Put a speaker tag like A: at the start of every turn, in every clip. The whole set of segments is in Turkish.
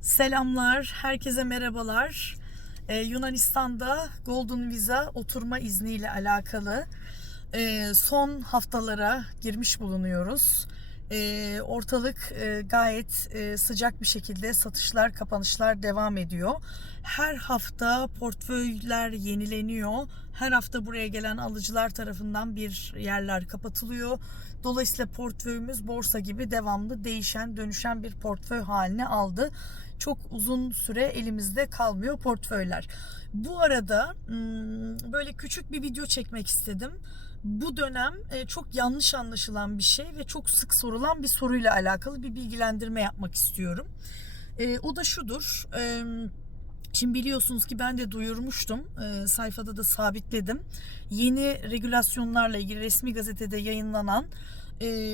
A: Selamlar, herkese merhabalar. Ee, Yunanistan'da Golden Visa oturma izniyle alakalı e, son haftalara girmiş bulunuyoruz. E, ortalık e, gayet e, sıcak bir şekilde satışlar, kapanışlar devam ediyor. Her hafta portföyler yenileniyor. Her hafta buraya gelen alıcılar tarafından bir yerler kapatılıyor. Dolayısıyla portföyümüz borsa gibi devamlı değişen, dönüşen bir portföy haline aldı. Çok uzun süre elimizde kalmıyor portföyler. Bu arada böyle küçük bir video çekmek istedim. Bu dönem e, çok yanlış anlaşılan bir şey ve çok sık sorulan bir soruyla alakalı bir bilgilendirme yapmak istiyorum. E, O da şudur. Şimdi biliyorsunuz ki ben de duyurmuştum. e, sayfada da sabitledim. Yeni regülasyonlarla ilgili resmi gazetede yayınlanan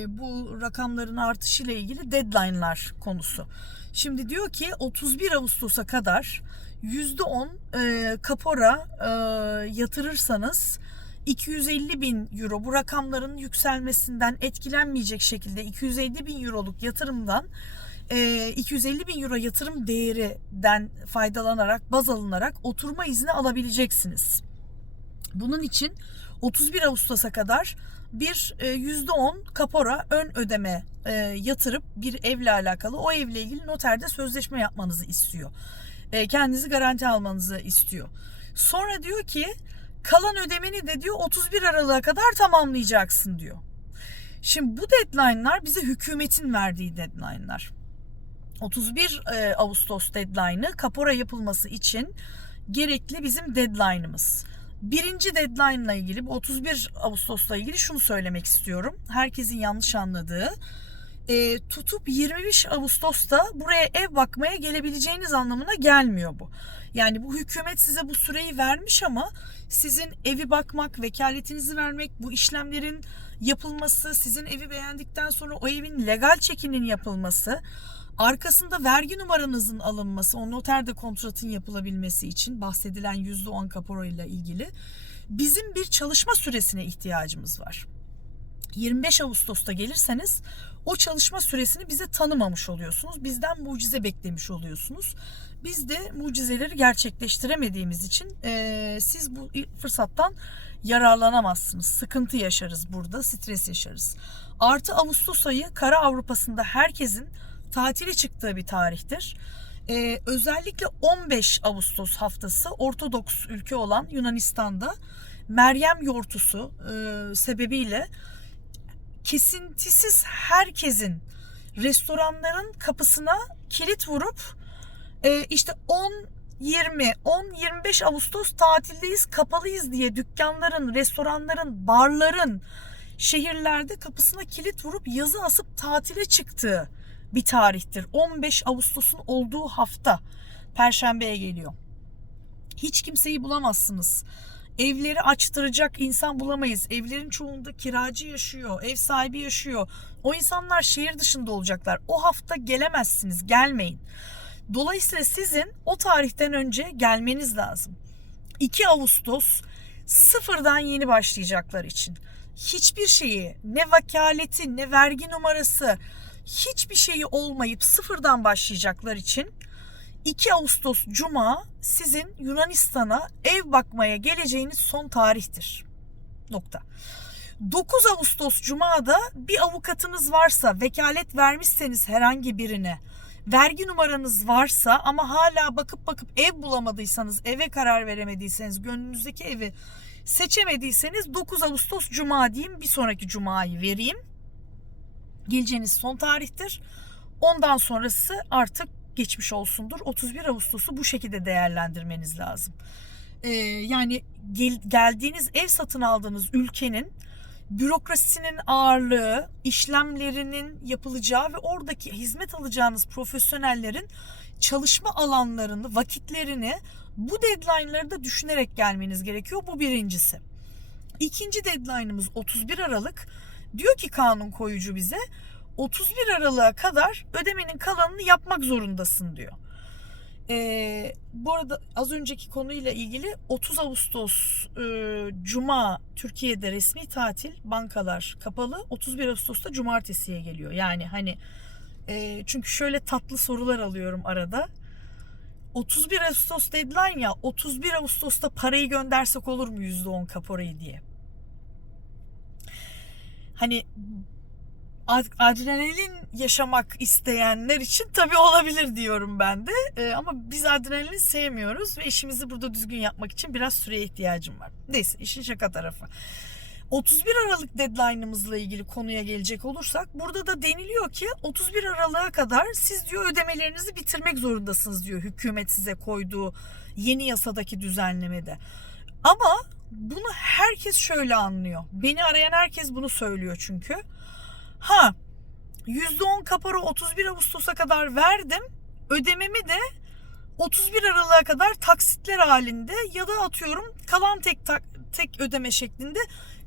A: bu rakamların artışıyla ilgili deadline'lar konusu. Şimdi diyor ki 31 Ağustos'a kadar %10 e, kapora yatırırsanız 250 bin euro bu rakamların yükselmesinden etkilenmeyecek şekilde 250 bin euroluk yatırımdan e, 250 bin euro yatırım değerinden faydalanarak baz alınarak oturma izni alabileceksiniz. Bunun için 31 Ağustos'a kadar bir e, %10 kapora ön ödeme e, yatırıp bir evle alakalı o evle ilgili noterde sözleşme yapmanızı istiyor. E, Kendinizi garanti almanızı istiyor. Sonra diyor ki kalan ödemeni de diyor 31 Aralık'a kadar tamamlayacaksın diyor. Şimdi bu deadline'lar bize hükümetin verdiği deadline'lar. 31 e, Ağustos deadline'ı kapora yapılması için gerekli bizim deadline'ımız. Birinci deadline ile ilgili bu 31 Ağustos'la ilgili şunu söylemek istiyorum. Herkesin yanlış anladığı. E, tutup 25 Ağustos'ta buraya ev bakmaya gelebileceğiniz anlamına gelmiyor bu. Yani bu hükümet size bu süreyi vermiş ama sizin evi bakmak, vekaletinizi vermek, bu işlemlerin yapılması, sizin evi beğendikten sonra o evin legal çekinin yapılması, arkasında vergi numaranızın alınması, o noterde kontratın yapılabilmesi için bahsedilen %10 kapora ile ilgili bizim bir çalışma süresine ihtiyacımız var. 25 Ağustos'ta gelirseniz o çalışma süresini bize tanımamış oluyorsunuz. Bizden mucize beklemiş oluyorsunuz. Biz de mucizeleri gerçekleştiremediğimiz için e, siz bu fırsattan yararlanamazsınız. Sıkıntı yaşarız burada, stres yaşarız. Artı Ağustos ayı kara Avrupa'sında herkesin tatile çıktığı bir tarihtir. Ee, özellikle 15 Ağustos haftası Ortodoks ülke olan Yunanistan'da Meryem yortusu e, sebebiyle kesintisiz herkesin restoranların kapısına kilit vurup e, işte 10 20 10 25 Ağustos tatildeyiz kapalıyız diye dükkanların, restoranların, barların şehirlerde kapısına kilit vurup yazı asıp tatile çıktığı bir tarihtir. 15 Ağustos'un olduğu hafta Perşembe'ye geliyor. Hiç kimseyi bulamazsınız. Evleri açtıracak insan bulamayız. Evlerin çoğunda kiracı yaşıyor, ev sahibi yaşıyor. O insanlar şehir dışında olacaklar. O hafta gelemezsiniz, gelmeyin. Dolayısıyla sizin o tarihten önce gelmeniz lazım. 2 Ağustos sıfırdan yeni başlayacaklar için. Hiçbir şeyi ne vakaleti ne vergi numarası hiçbir şeyi olmayıp sıfırdan başlayacaklar için 2 Ağustos Cuma sizin Yunanistan'a ev bakmaya geleceğiniz son tarihtir. Nokta. 9 Ağustos Cuma'da bir avukatınız varsa, vekalet vermişseniz herhangi birine, vergi numaranız varsa ama hala bakıp bakıp ev bulamadıysanız, eve karar veremediyseniz, gönlünüzdeki evi seçemediyseniz 9 Ağustos Cuma diyeyim, bir sonraki Cuma'yı vereyim. Geleceğiniz son tarihtir. Ondan sonrası artık geçmiş olsundur. 31 Ağustos'u bu şekilde değerlendirmeniz lazım. Ee, yani gel, geldiğiniz ev satın aldığınız ülkenin bürokrasisinin ağırlığı, işlemlerinin yapılacağı ve oradaki hizmet alacağınız profesyonellerin çalışma alanlarını, vakitlerini bu deadline'ları da düşünerek gelmeniz gerekiyor. Bu birincisi. İkinci deadline'ımız 31 Aralık. Diyor ki kanun koyucu bize 31 Aralık'a kadar ödemenin kalanını yapmak zorundasın diyor. Ee, bu arada az önceki konuyla ilgili 30 Ağustos e, Cuma Türkiye'de resmi tatil bankalar kapalı 31 Ağustos'ta cumartesiye geliyor. Yani hani E, çünkü şöyle tatlı sorular alıyorum arada. 31 Ağustos deadline ya 31 Ağustos'ta parayı göndersek olur mu %10 kaporayı diye. Hani adrenalin yaşamak isteyenler için tabii olabilir diyorum ben de. Ee, ama biz adrenalin sevmiyoruz ve işimizi burada düzgün yapmak için biraz süreye ihtiyacım var. Neyse işin şaka tarafı. 31 Aralık deadline'ımızla ilgili konuya gelecek olursak burada da deniliyor ki 31 Aralık'a kadar siz diyor ödemelerinizi bitirmek zorundasınız diyor hükümet size koyduğu yeni yasadaki düzenlemede. Ama bunu herkes şöyle anlıyor. Beni arayan herkes bunu söylüyor çünkü. Ha %10 kapora 31 Ağustos'a kadar verdim. Ödememi de 31 Aralık'a kadar taksitler halinde ya da atıyorum kalan tek tak, tek ödeme şeklinde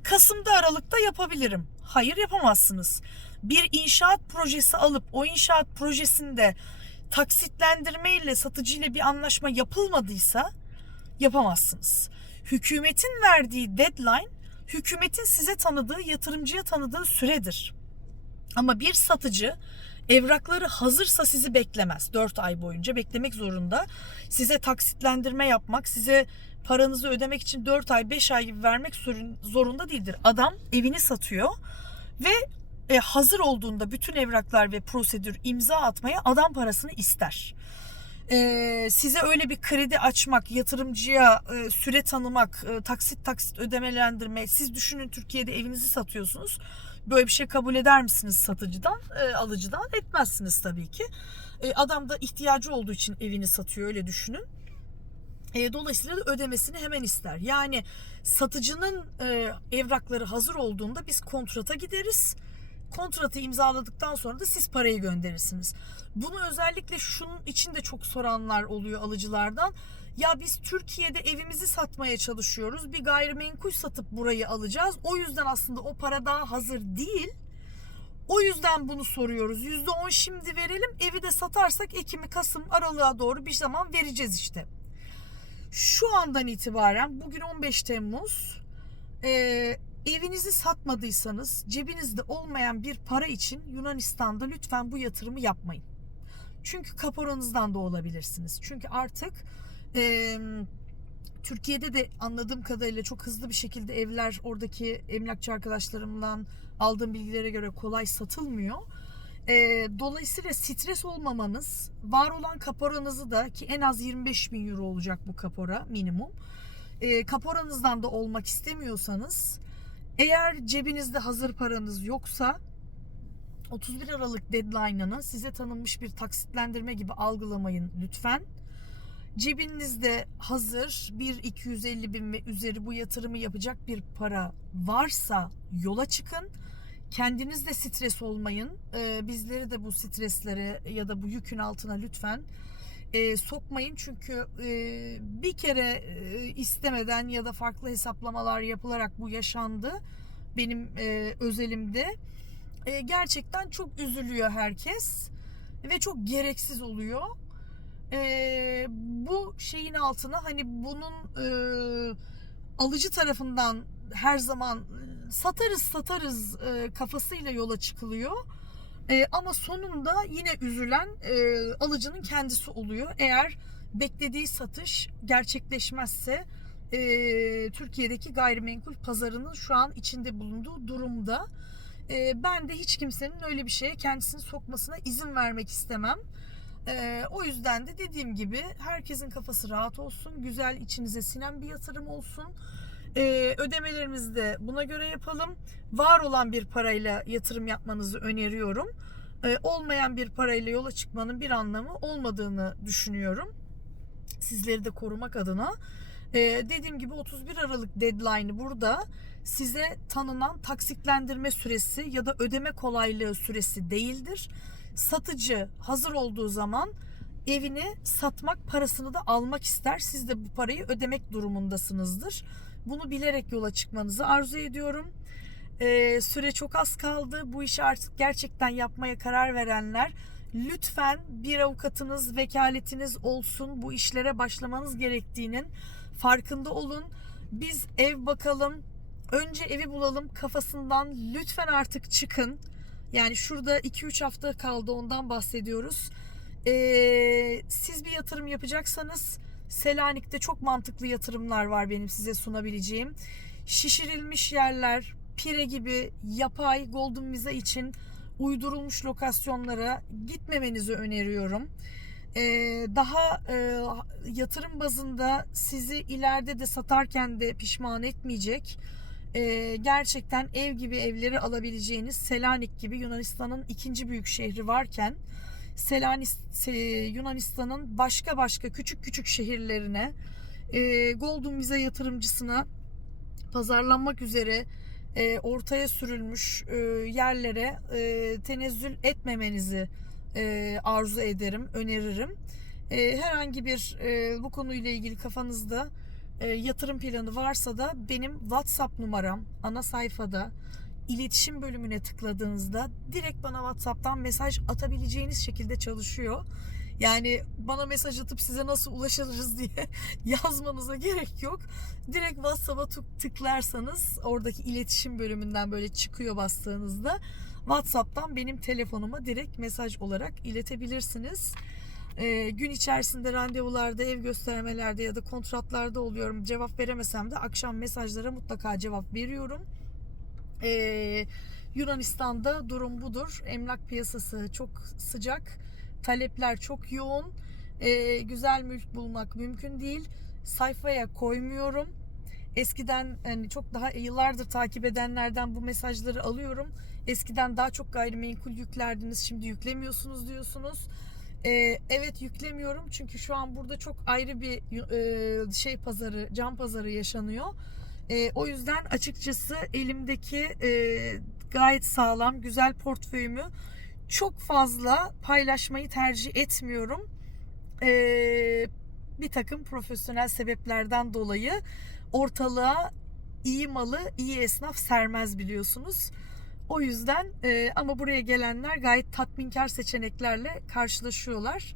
A: Kasım'da Aralık'ta yapabilirim. Hayır yapamazsınız. Bir inşaat projesi alıp o inşaat projesinde taksitlendirme ile satıcı ile bir anlaşma yapılmadıysa yapamazsınız. Hükümetin verdiği deadline hükümetin size tanıdığı, yatırımcıya tanıdığı süredir. Ama bir satıcı evrakları hazırsa sizi beklemez. 4 ay boyunca beklemek zorunda. Size taksitlendirme yapmak, size paranızı ödemek için 4 ay 5 ay gibi vermek zorunda değildir. Adam evini satıyor ve e, hazır olduğunda bütün evraklar ve prosedür imza atmaya adam parasını ister. E, size öyle bir kredi açmak, yatırımcıya e, süre tanımak, taksit taksit ödemelendirme. Siz düşünün Türkiye'de evinizi satıyorsunuz. Böyle bir şey kabul eder misiniz satıcıdan, e, alıcıdan? Etmezsiniz tabii ki. E, adam da ihtiyacı olduğu için evini satıyor öyle düşünün. E, dolayısıyla da ödemesini hemen ister. Yani satıcının e, evrakları hazır olduğunda biz kontrata gideriz. Kontratı imzaladıktan sonra da siz parayı gönderirsiniz. Bunu özellikle şunun için de çok soranlar oluyor alıcılardan. Ya biz Türkiye'de evimizi satmaya çalışıyoruz. Bir gayrimenkul satıp burayı alacağız. O yüzden aslında o para daha hazır değil. O yüzden bunu soruyoruz. %10 şimdi verelim. Evi de satarsak Ekim'i, Kasım, Aralık'a doğru bir zaman vereceğiz işte. Şu andan itibaren bugün 15 Temmuz e, evinizi satmadıysanız cebinizde olmayan bir para için Yunanistan'da lütfen bu yatırımı yapmayın. Çünkü kaporanızdan da olabilirsiniz. Çünkü artık e, Türkiye'de de anladığım kadarıyla çok hızlı bir şekilde evler oradaki emlakçı arkadaşlarımdan aldığım bilgilere göre kolay satılmıyor. E, dolayısıyla stres olmamanız, var olan kaporanızı da ki en az 25 bin euro olacak bu kapora minimum. E, kaporanızdan da olmak istemiyorsanız eğer cebinizde hazır paranız yoksa 31 Aralık deadline'ını size tanınmış bir taksitlendirme gibi algılamayın lütfen. Cebinizde hazır 1-250 bin ve üzeri bu yatırımı yapacak bir para varsa yola çıkın. Kendiniz de stres olmayın. Ee, bizleri de bu streslere ya da bu yükün altına lütfen e, sokmayın. Çünkü e, bir kere e, istemeden ya da farklı hesaplamalar yapılarak bu yaşandı. Benim özelimde. Gerçekten çok üzülüyor herkes. Ve çok gereksiz oluyor. E, bu şeyin altına hani bunun e, alıcı tarafından her zaman satarız satarız e, kafasıyla yola çıkılıyor. E, ama sonunda yine üzülen e, alıcının kendisi oluyor. Eğer beklediği satış gerçekleşmezse e, Türkiye'deki gayrimenkul pazarının şu an içinde bulunduğu durumda. E, ben de hiç kimsenin öyle bir şeye kendisini sokmasına izin vermek istemem. E, o yüzden de dediğim gibi herkesin kafası rahat olsun, güzel içinize sinen bir yatırım olsun. Ee, ödemelerimizi de buna göre yapalım. Var olan bir parayla yatırım yapmanızı öneriyorum. Ee, olmayan bir parayla yola çıkmanın bir anlamı olmadığını düşünüyorum. Sizleri de korumak adına. Ee, dediğim gibi 31 Aralık deadline'ı burada size tanınan taksitlendirme süresi ya da ödeme kolaylığı süresi değildir. Satıcı hazır olduğu zaman evini satmak parasını da almak ister. Siz de bu parayı ödemek durumundasınızdır. Bunu bilerek yola çıkmanızı arzu ediyorum. Ee, süre çok az kaldı. Bu işi artık gerçekten yapmaya karar verenler lütfen bir avukatınız, vekaletiniz olsun. Bu işlere başlamanız gerektiğinin farkında olun. Biz ev bakalım, önce evi bulalım kafasından lütfen artık çıkın. Yani şurada 2-3 hafta kaldı ondan bahsediyoruz. Ee, siz bir yatırım yapacaksanız Selanik'te çok mantıklı yatırımlar var benim size sunabileceğim. Şişirilmiş yerler, pire gibi yapay Golden Visa için uydurulmuş lokasyonlara gitmemenizi öneriyorum. Ee, daha e, yatırım bazında sizi ileride de satarken de pişman etmeyecek. Ee, gerçekten ev gibi evleri alabileceğiniz Selanik gibi Yunanistan'ın ikinci büyük şehri varken Selanik Se- Yunanistan'ın başka başka küçük küçük şehirlerine e, Golden Visa yatırımcısına pazarlanmak üzere e, ortaya sürülmüş e, yerlere e, tenezzül etmemenizi e, arzu ederim, öneririm. E, herhangi bir e, bu konuyla ilgili kafanızda e, yatırım planı varsa da benim WhatsApp numaram ana sayfada iletişim bölümüne tıkladığınızda direkt bana WhatsApp'tan mesaj atabileceğiniz şekilde çalışıyor. Yani bana mesaj atıp size nasıl ulaşırız diye yazmanıza gerek yok. Direkt WhatsApp'a tık- tıklarsanız oradaki iletişim bölümünden böyle çıkıyor bastığınızda WhatsApp'tan benim telefonuma direkt mesaj olarak iletebilirsiniz. Ee, gün içerisinde randevularda, ev göstermelerde ya da kontratlarda oluyorum. Cevap veremesem de akşam mesajlara mutlaka cevap veriyorum. Ee, Yunanistan'da durum budur. Emlak piyasası çok sıcak. Talepler çok yoğun. Ee, güzel mülk bulmak mümkün değil. Sayfaya koymuyorum. Eskiden hani çok daha yıllardır takip edenlerden bu mesajları alıyorum. Eskiden daha çok gayrimenkul yüklerdiniz, şimdi yüklemiyorsunuz diyorsunuz. Evet yüklemiyorum çünkü şu an burada çok ayrı bir şey pazarı, cam pazarı yaşanıyor. O yüzden açıkçası elimdeki gayet sağlam, güzel portföyümü çok fazla paylaşmayı tercih etmiyorum. Bir takım profesyonel sebeplerden dolayı ortalığa iyi malı, iyi esnaf sermez biliyorsunuz. O yüzden e, ama buraya gelenler gayet tatminkar seçeneklerle karşılaşıyorlar.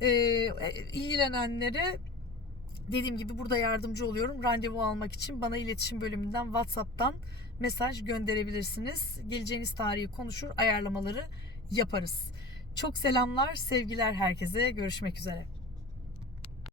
A: E, ilgilenenlere dediğim gibi burada yardımcı oluyorum. Randevu almak için bana iletişim bölümünden WhatsApp'tan mesaj gönderebilirsiniz. Geleceğiniz tarihi konuşur, ayarlamaları yaparız. Çok selamlar, sevgiler herkese. Görüşmek üzere.